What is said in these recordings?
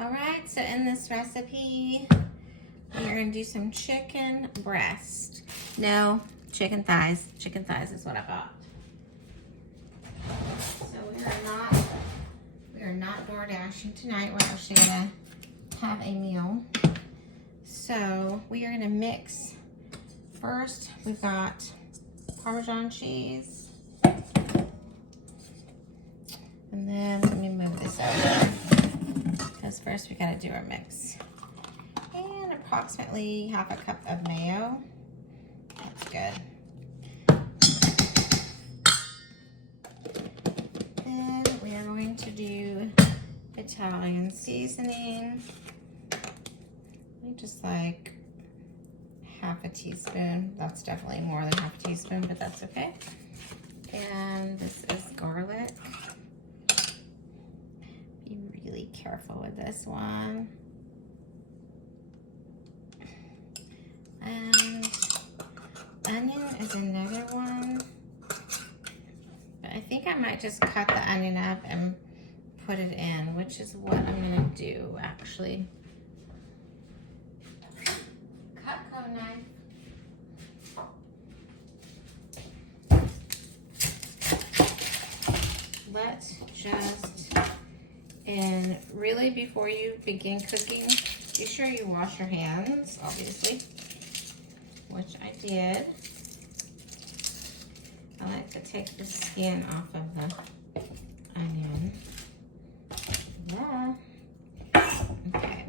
All right, so in this recipe, we're gonna do some chicken breast. No, chicken thighs. Chicken thighs is what I bought. So we are not door dashing tonight. We're actually gonna have a meal. So we are gonna mix. First, we've got Parmesan cheese. And then let me move this over. Because first we gotta do our mix. And approximately half a cup of mayo. That's good. Then we are going to do Italian seasoning. Just like half a teaspoon. That's definitely more than half a teaspoon, but that's okay. And this is garlic. Be really careful with this one. And onion is another one. But I think I might just cut the onion up and put it in, which is what I'm gonna do actually. Cutco knife. Let's just, and really before you begin cooking, be sure you wash your hands, obviously, which I did. I like to take the skin off of the onion. Yeah. Okay.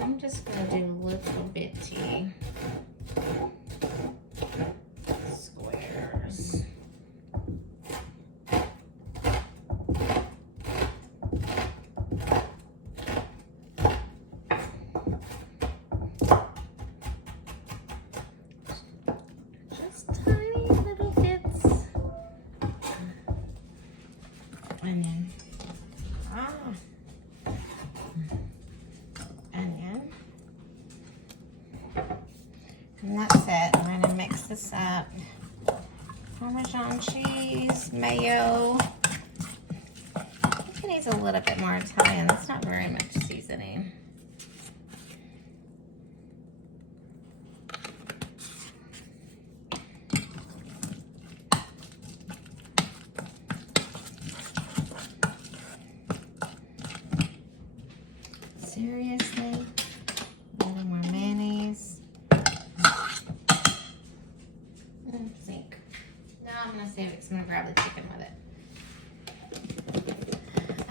I'm just gonna do little bitty squares. Just tiny little bits. Onion. Onion. And that's it. I'm going to mix this up. Parmesan cheese, mayo. I think it needs a little bit more Italian. That's not very much seasoning. Seriously? A little more mayonnaise. Sink. Now I'm going to save it because I'm going to grab the chicken with it.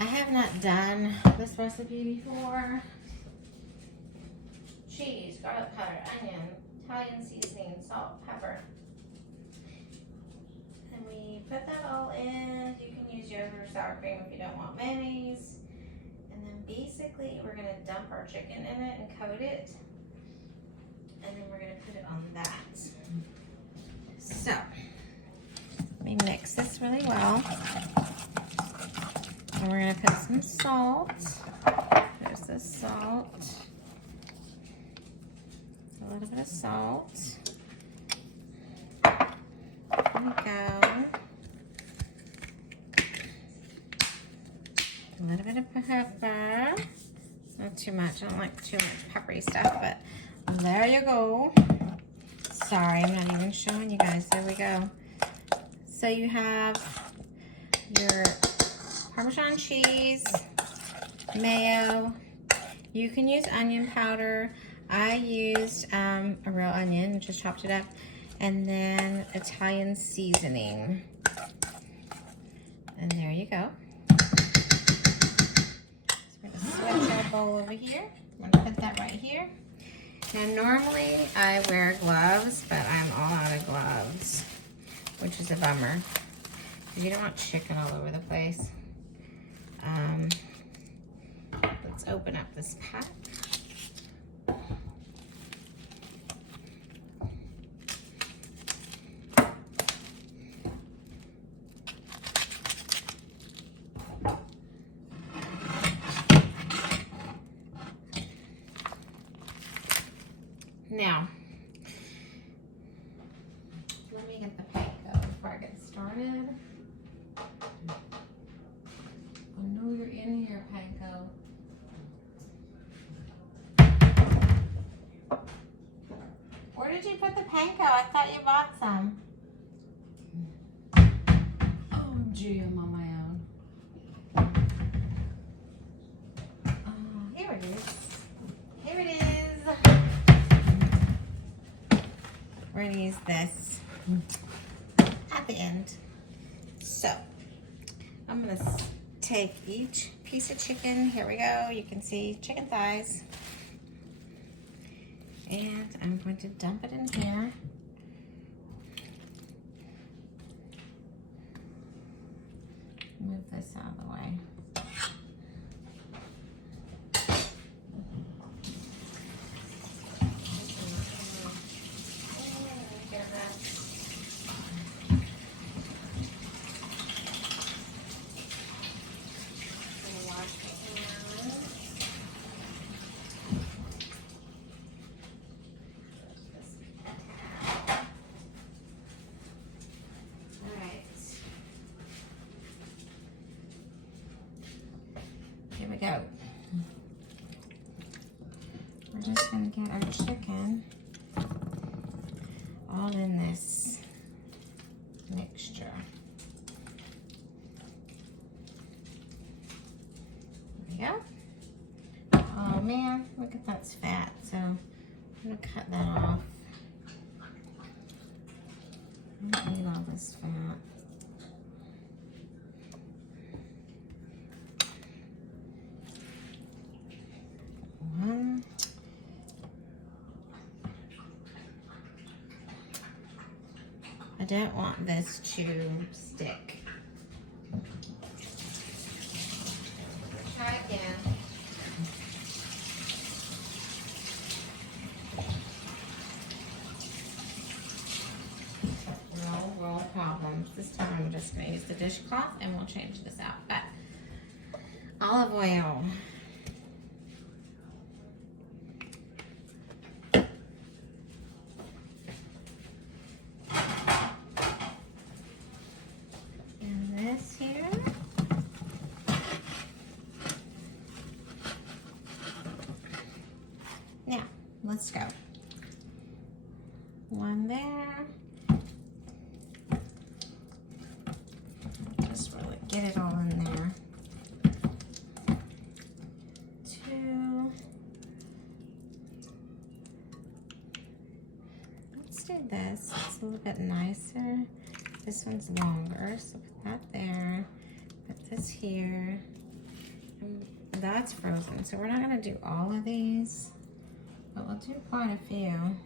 I have not done this recipe before. Cheese, garlic powder, onion, Italian seasoning, salt, pepper. And we put that all in. You can use yogurt or sour cream if you don't want mayonnaise. And then basically we're going to dump our chicken in it and coat it. And then we're going to put it on that. So, let me mix this really well. And we're going to put some salt. There's the salt. A little bit of salt. There we go. A little bit of pepper. Not too much. I don't like too much peppery stuff, but there you go. Sorry, I'm not even showing you guys. There we go. So you have your Parmesan cheese, mayo. You can use onion powder. I used a real onion, just chopped it up, and then Italian seasoning. And there you go. Switch our bowl over here. I'm gonna put that right here. Now normally I wear gloves, but I'm all out of gloves, which is a bummer. You don't want chicken all over the place. Let's open up this pack. Now, let me get the panko before I get started. I know you're in here, panko. panko? I thought you bought some. Oh, gee, I'm on my own. Oh, here it is. Here it is. We're going to use this at the end. So, I'm going to take each piece of chicken. Here we go. You can see chicken thighs. And I'm going to dump it in here. Move this out of the way. Here we go. We're just going to get our chicken all in this mixture. There we go. Oh man, look at that's fat. So I'm going to cut that off. I don't need all this fat. I don't want this to stick. Try again. No problems. This time I'm just going to use the dishcloth and we'll change this out. But olive oil. Now, let's go. One there. Just really get it all in there. Two. Let's do this. It's a little bit nicer. This one's longer, so put that there. Put this here. And that's frozen, so we're not going to do all of these. But we'll do quite a few.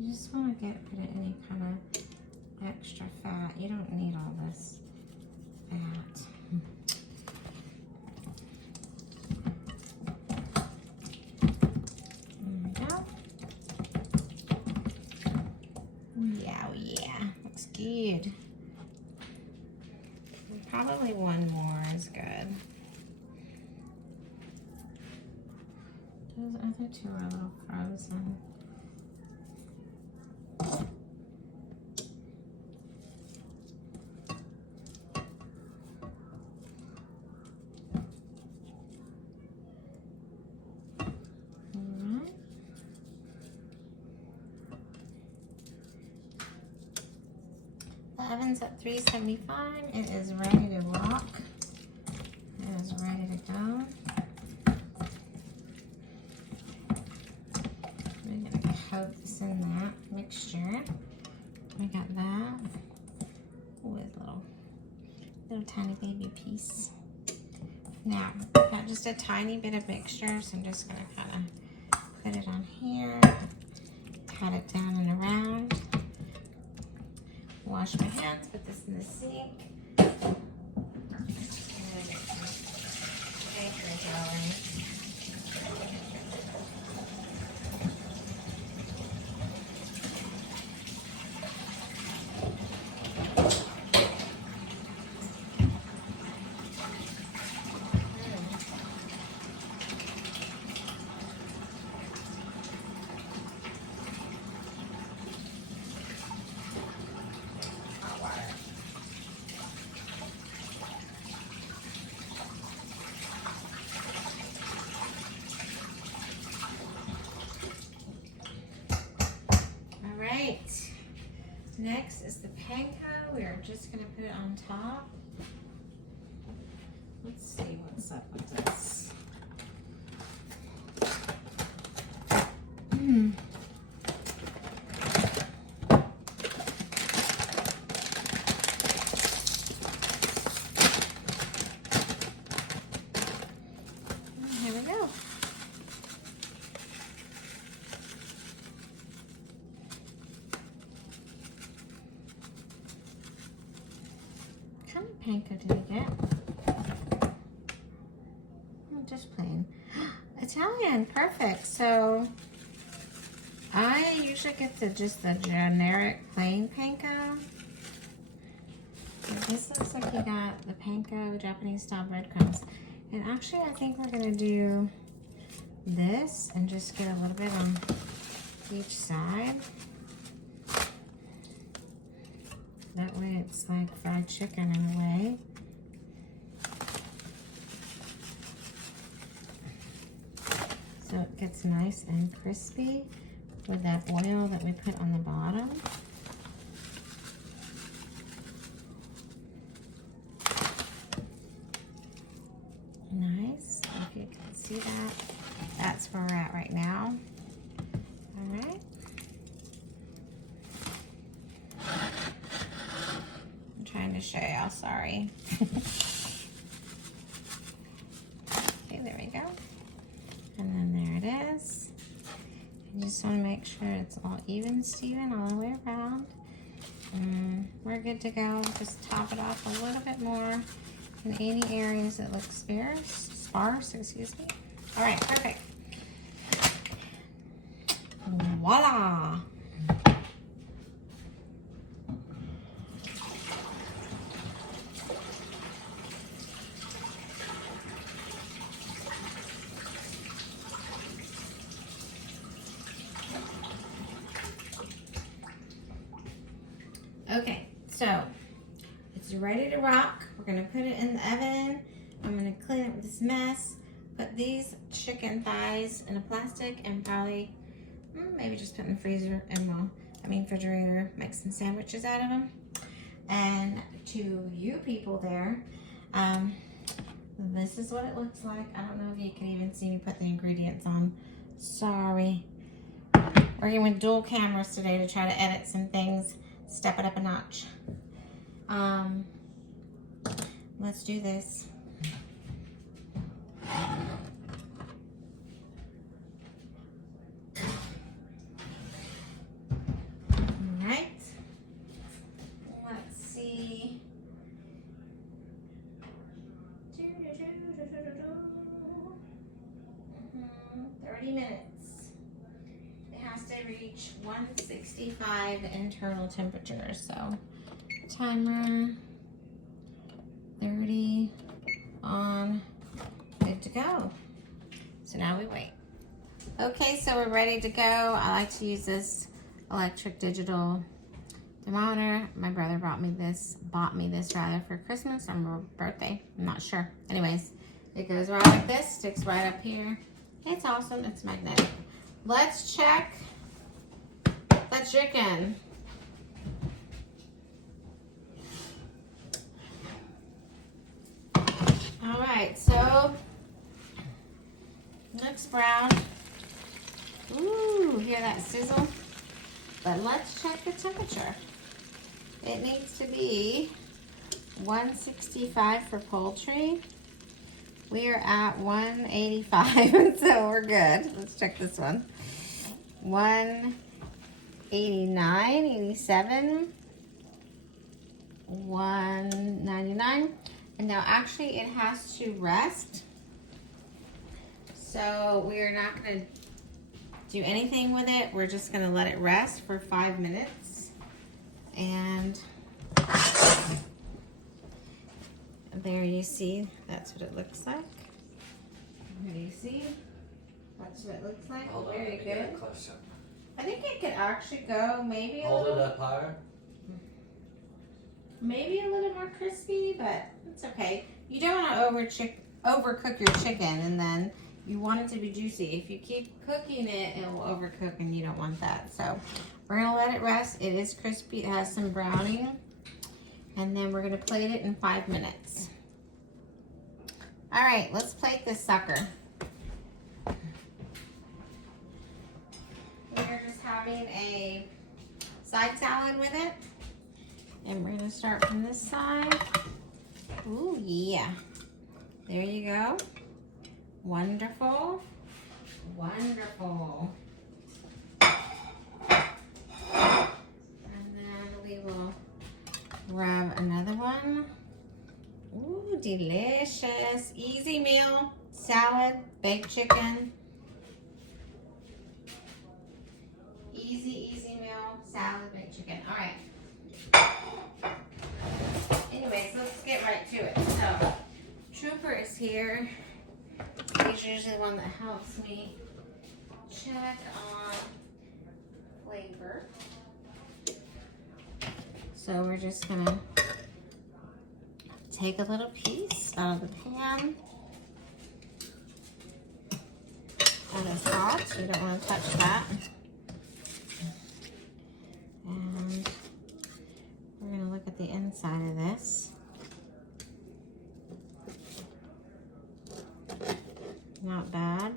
You just want to get rid of any kind of extra fat. You don't need all this fat. There we go. Yeah, oh yeah, looks good. Probably one more is good. Those other two are a little frozen. Alright. The oven's at 375. It is ready to rock. It is ready to go. We're going to coat this in that mixture. We got that with little tiny baby piece. Now, I've got just a tiny bit of mixture, so I'm just going to kind of put it on here, pat it down and around. Wash my hands, put this in the sink. And get some paper going. Next is the panko. We are just going to put it on top. Let's see what's up with this. Here we go. What kind of panko did I get? Oh, just plain. Italian, perfect. So I usually get just the generic plain panko. This looks like you got the panko Japanese style breadcrumbs. And actually I think we're gonna do this and just get a little bit on each side. That way it's like fried chicken in a way. So it gets nice and crispy with that oil that we put on the bottom. Nice. If you can see that, that's where we're at right now. All right. I'm trying to show y'all, sorry. Okay, there we go. And then there it is. You just want to make sure it's all even, Steven, all the way around. We're good to go. Just top it off a little bit more in any areas that look sparse, excuse me. All right, perfect. Voila! Okay, so it's ready to rock. We're gonna put it in the oven. I'm gonna clean up this mess. Put these chicken thighs in a plastic and probably maybe just put in the freezer and refrigerator, make some sandwiches out of them. And to you people there, this is what it looks like. I don't know if you can even see me put the ingredients on. Sorry. Working with dual cameras today to try to edit some things. Step it up a notch. Let's do this. Alright. Let's see. 30 minutes. It has to reach 165 internal temperature. So timer 30 on, good to go. So now we wait. Okay, so we're ready to go. I like to use this electric digital thermometer. My brother bought me this rather for Christmas or birthday. I'm not sure. Anyways, it goes right like this, sticks right up here. It's awesome. It's magnetic. Let's check the chicken. All right, so looks brown. Ooh, hear that sizzle? But let's check the temperature. It needs to be 165 for poultry. We are at 185, so we're good. Let's check this one. 189, 87, 199. And now actually it has to rest. So we are not gonna do anything with it. We're just gonna let it rest for 5 minutes. And there you see, that's what it looks like. There you see, that's what it looks like. Hold Very on, good. Close up. I think it could actually go maybe a Hold little, it up higher. maybe a little more crispy, but it's okay. You don't want to overcook your chicken, and then you want it to be juicy. If you keep cooking it, it will overcook, and you don't want that. So We're gonna let it rest. It is crispy, it has some browning. And then we're gonna plate it in 5 minutes. All right, let's plate this sucker. We're just having a side salad with it. And we're gonna start from this side. Ooh, yeah. There you go. Wonderful. Wonderful. And then we will grab another one. Ooh, delicious. Easy meal, salad, baked chicken. Easy meal, salad, baked chicken. All right. Anyways, let's get right to it. So, Trooper is here. He's usually the one that helps me check on flavor. So we're just gonna take a little piece out of the pan. That is hot, so you don't want to touch that. And we're gonna look at the inside of this. Not bad.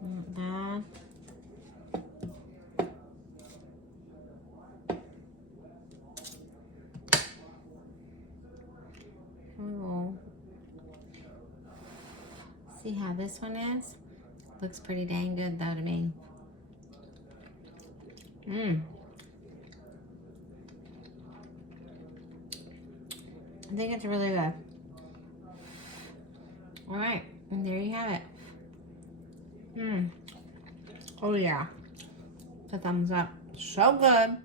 Not bad. We will see how this one is. Looks pretty dang good though to me. I think it's really good. All right, and there you have it. Oh yeah, the thumbs up. So good.